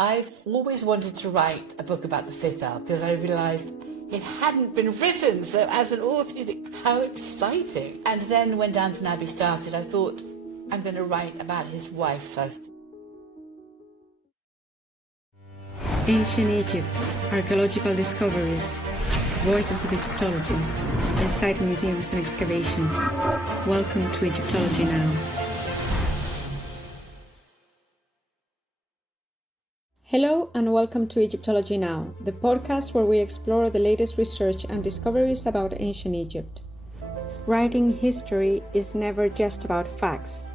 I've always wanted to write a book about the fifth Earl because I realised it hadn't been written. So as an author, you think, how exciting. And then when Downton Abbey started, I thought, I'm going to write about his wife first. Ancient Egypt, archaeological discoveries, voices of Egyptology, inside museums and excavations. Welcome to Egyptology Now. Hello and welcome to Egyptology Now, the podcast where we explore the latest research and discoveries about ancient Egypt. Writing history is never just about facts.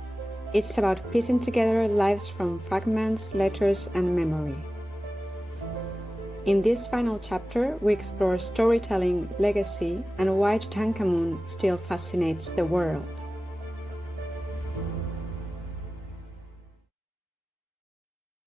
It's about piecing together lives from fragments, letters, and memory. In this final chapter, we explore storytelling, legacy, and why Tutankhamun still fascinates the world.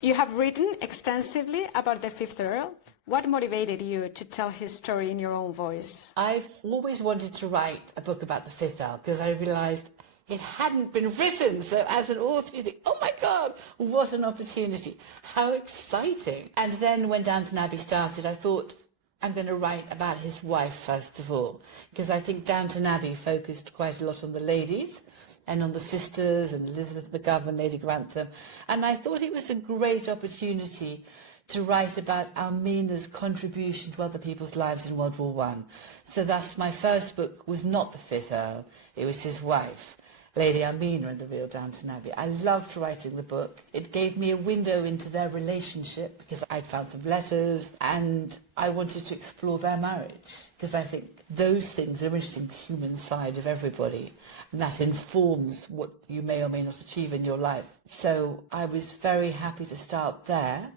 You have written extensively about the fifth Earl. What motivated you to tell his story in your own voice? I've always wanted to write a book about the fifth Earl because I realised it hadn't been written. So as an author, you think, oh my God, what an opportunity. How exciting. And then when Downton Abbey started, I thought, I'm going to write about his wife first of all, because I think Downton Abbey focused quite a lot on the ladies and on the sisters and Elizabeth McGovern, Lady Grantham. And I thought it was a great opportunity to write about Almina's contribution to other people's lives in World War One. So thus my first book was not the fifth Earl, it was his wife, Lady Almina in the real Downton Abbey. I loved writing the book. It gave me a window into their relationship because I'd found some letters and I wanted to explore their marriage because I think those things are interesting, the human side of everybody, and that informs what you may or may not achieve in your life. So I was very happy to start there,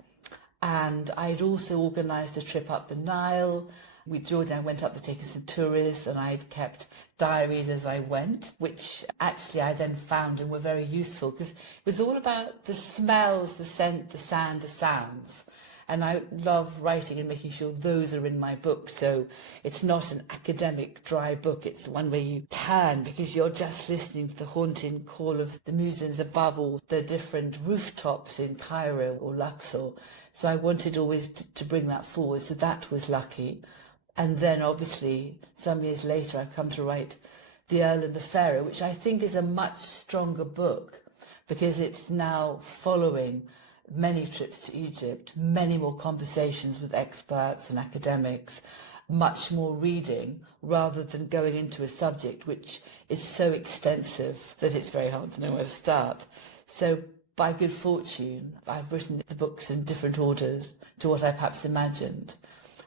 and I'd also organised a trip up the Nile. With Jordan, I went up to take some tourists, and I'd kept diaries as I went, which actually I then found and were very useful because it was all about the smells, the scent, the sand, the sounds. And I love writing and making sure those are in my book. So it's not an academic, dry book. It's one where you turn because you're just listening to the haunting call of the muezzins above all the different rooftops in Cairo or Luxor. So I wanted always to bring that forward. So that was lucky. And then obviously some years later I've come to write The Earl and the Pharaoh, which I think is a much stronger book because it's now following many trips to Egypt, many more conversations with experts and academics, much more reading rather than going into a subject which is so extensive that it's very hard to know where to start. So by good fortune, I've written the books in different orders to what I perhaps imagined.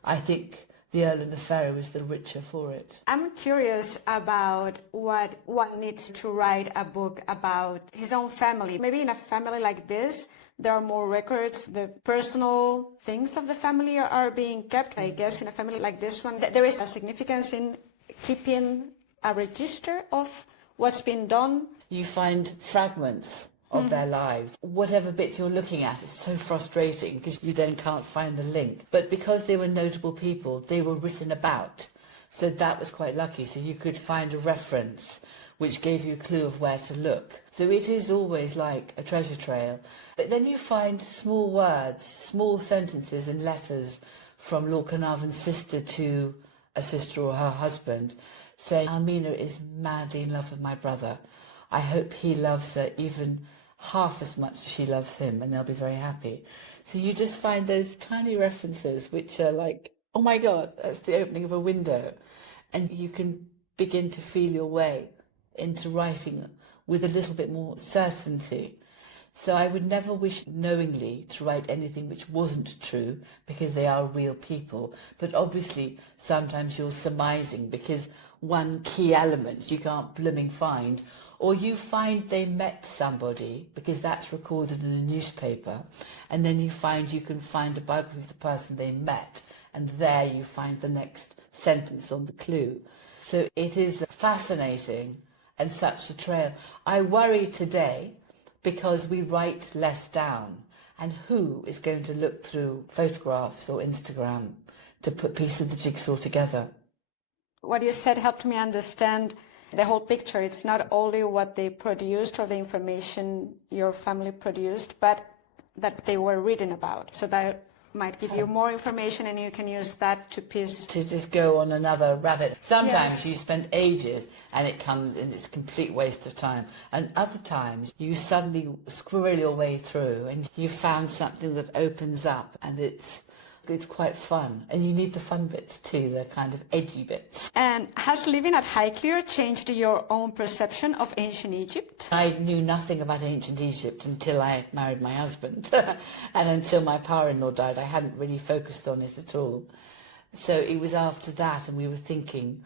I think The Earl and the Pharaoh is the richer for it. I'm curious about what one needs to write a book about his own family. Maybe in a family like this, there are more records. The personal things of the family are being kept. I guess in a family like this one, there is a significance in keeping a register of what's been done. You find fragments of their lives. Whatever bit you're looking at, it's so frustrating because you then can't find the link. But because they were notable people, they were written about. So that was quite lucky. So you could find a reference which gave you a clue of where to look. So it is always like a treasure trail. But then you find small words, small sentences and letters from Lord Carnarvon's sister to a sister or her husband saying, Almina is madly in love with my brother. I hope he loves her even half as much as she loves him, and they'll be very happy. So you just find those tiny references which are like, oh my God, that's the opening of a window. And you can begin to feel your way into writing with a little bit more certainty. So I would never wish knowingly to write anything which wasn't true because they are real people. But obviously sometimes you're surmising because one key element you can't blooming find, or you find they met somebody because that's recorded in a newspaper, and then you find you can find a biography of the person they met, and there you find the next sentence on the clue. So it is fascinating and such a trail. I worry today because we write less down, and who is going to look through photographs or Instagram to put pieces of the jigsaw together? What you said helped me understand the whole picture. It's not only what they produced or the information your family produced, but that they were written about. So that might give you more information, and you can use that to piece. To just go on another rabbit. Sometimes Yes. you spend ages and it comes and it's a complete waste of time. And other times you suddenly squirrel your way through and you found something that opens up, and it's quite fun. And you need the fun bits too, the kind of edgy bits. And has living at Highclere changed your own perception of ancient Egypt? I knew nothing about ancient Egypt until I married my husband. And until my father-in-law died, I hadn't really focused on it at all. So it was after that, and we were thinking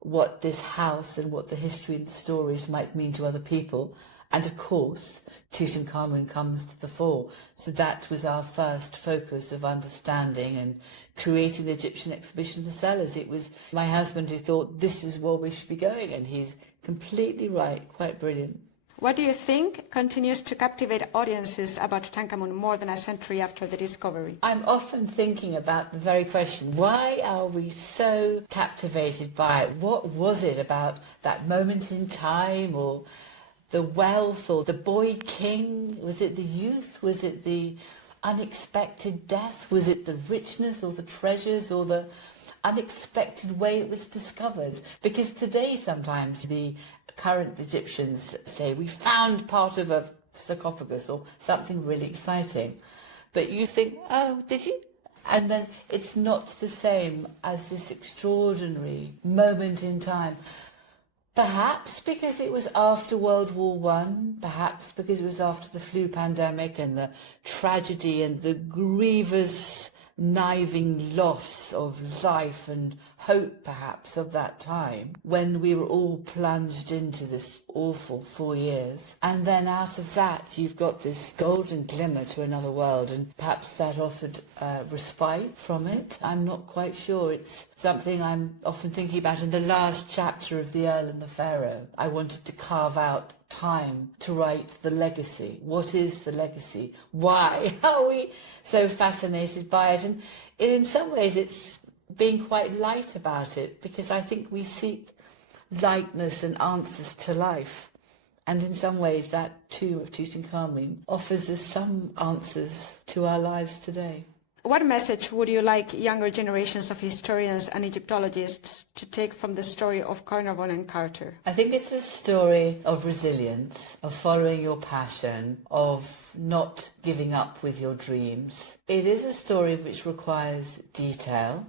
what this house and what the history and the stories might mean to other people. And of course, Tutankhamun comes to the fore. So that was our first focus of understanding and creating the Egyptian exhibition of the cellars. It was my husband who thought this is where we should be going, and he's completely right, quite brilliant. What do you think continues to captivate audiences about Tutankhamun more than a century after the discovery? I'm often thinking about the very question, why are we so captivated by it? What was it about that moment in time, or the wealth, or the boy king? Was it the youth? Was it the unexpected death? Was it the richness or the treasures or the unexpected way it was discovered? Because today sometimes the current Egyptians say, we found part of a sarcophagus or something really exciting. But you think, oh, did you? And then it's not the same as this extraordinary moment in time. Perhaps because it was after World War One, perhaps because it was after the flu pandemic and the tragedy and the grievous, kniving loss of life and hope, perhaps, of that time, when we were all plunged into this awful 4 years. And then out of that, you've got this golden glimmer to another world, and perhaps that offered respite from it. I'm not quite sure. It's something I'm often thinking about. In the last chapter of The Earl and the Pharaoh, I wanted to carve out time to write the legacy. What is the legacy? Why are we so fascinated by it? And in some ways it's being quite light about it, because I think we seek lightness and answers to life. And in some ways that tomb of Tutankhamun offers us some answers to our lives today. What message would you like younger generations of historians and Egyptologists to take from the story of Carnarvon and Carter? I think it's a story of resilience, of following your passion, of not giving up with your dreams. It is a story which requires detail,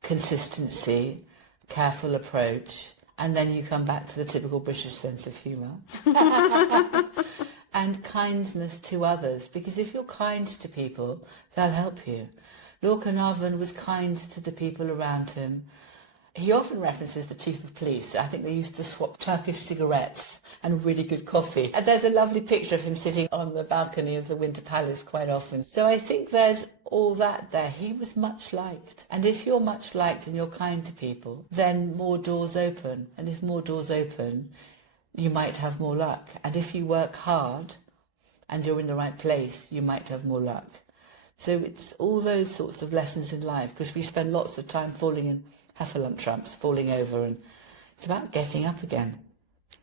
consistency, careful approach, and then you come back to the typical British sense of humour. And kindness to others, because if you're kind to people, they'll help you. Lord Carnarvon was kind to the people around him. He often references the chief of police. I think they used to swap Turkish cigarettes and really good coffee. And there's a lovely picture of him sitting on the balcony of the Winter Palace quite often. So I think there's all that there. He was much liked. And if you're much liked and you're kind to people, then more doors open. And if more doors open, you might have more luck. And if you work hard and you're in the right place, you might have more luck. So it's all those sorts of lessons in life, because we spend lots of time falling in heffalump tramps, falling over, and it's about getting up again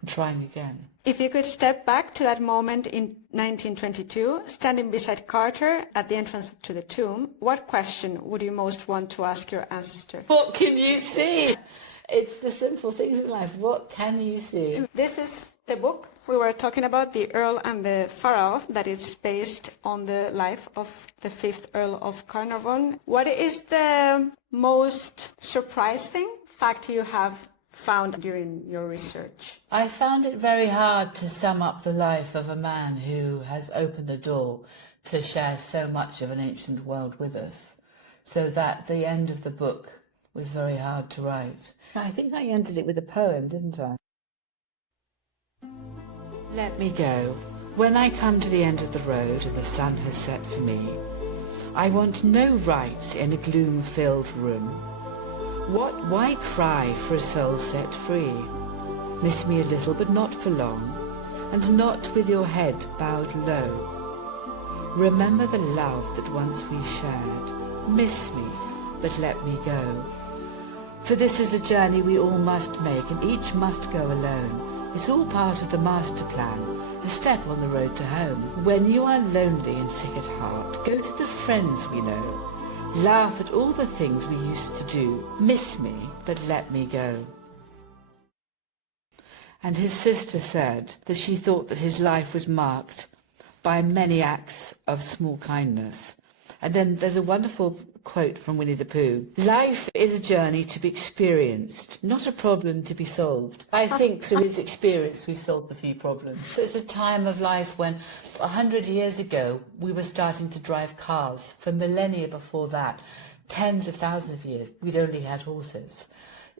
and trying again. If you could step back to that moment in 1922, standing beside Carter at the entrance to the tomb, what question would you most want to ask your ancestor? What can you see? It's the simple things in life. What can you see? This is the book we were talking about, The Earl and the Pharaoh, that is based on the life of the 5th Earl of Carnarvon. What is the most surprising fact you have found during your research? I found it very hard to sum up the life of a man who has opened the door to share so much of an ancient world with us, so that the end of the book was very hard to write. I think I ended it with a poem, didn't I? Let me go. When I come to the end of the road and the sun has set for me, I want no rites in a gloom-filled room. Why cry for a soul set free? Miss me a little, but not for long, and not with your head bowed low. Remember the love that once we shared. Miss me, but let me go. For this is a journey we all must make, and each must go alone. It's all part of the master plan, a step on the road to home. When you are lonely and sick at heart, go to the friends we know. Laugh at all the things we used to do. Miss me, but let me go. And his sister said that she thought that his life was marked by many acts of small kindness. And then there's a wonderful quote from Winnie the Pooh. Life is a journey to be experienced, not a problem to be solved. I think through his experience we've solved a few problems. It's a time of life when 100 years ago we were starting to drive cars. For millennia before that, tens of thousands of years, we'd only had horses.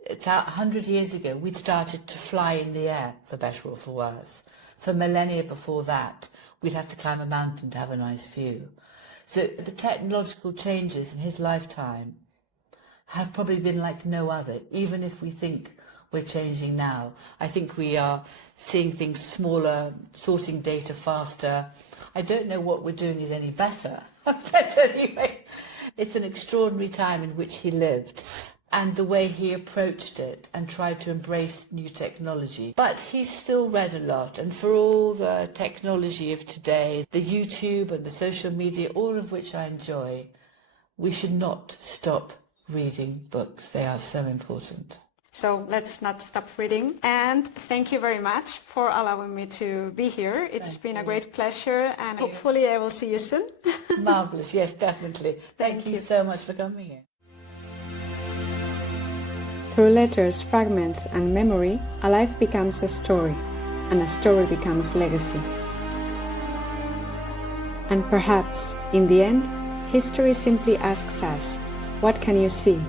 It's 100 years ago we'd started to fly in the air, for better or for worse. For millennia before that, we'd have to climb a mountain to have a nice view. So the technological changes in his lifetime have probably been like no other. Even if we think we're changing now, I think we are seeing things smaller, sorting data faster. I don't know what we're doing is any better. But anyway, it's an extraordinary time in which he lived, and the way he approached it and tried to embrace new technology. But he still read a lot, and for all the technology of today, the YouTube and the social media, all of which I enjoy, we should not stop reading books. They are so important. So let's not stop reading. And thank you very much for allowing me to be here. It's been a great pleasure, and hopefully I will see you soon. Marvellous, yes, definitely. Thank you so much for coming here. Through letters, fragments, and memory, a life becomes a story, and a story becomes legacy. And perhaps, in the end, history simply asks us, what can you see?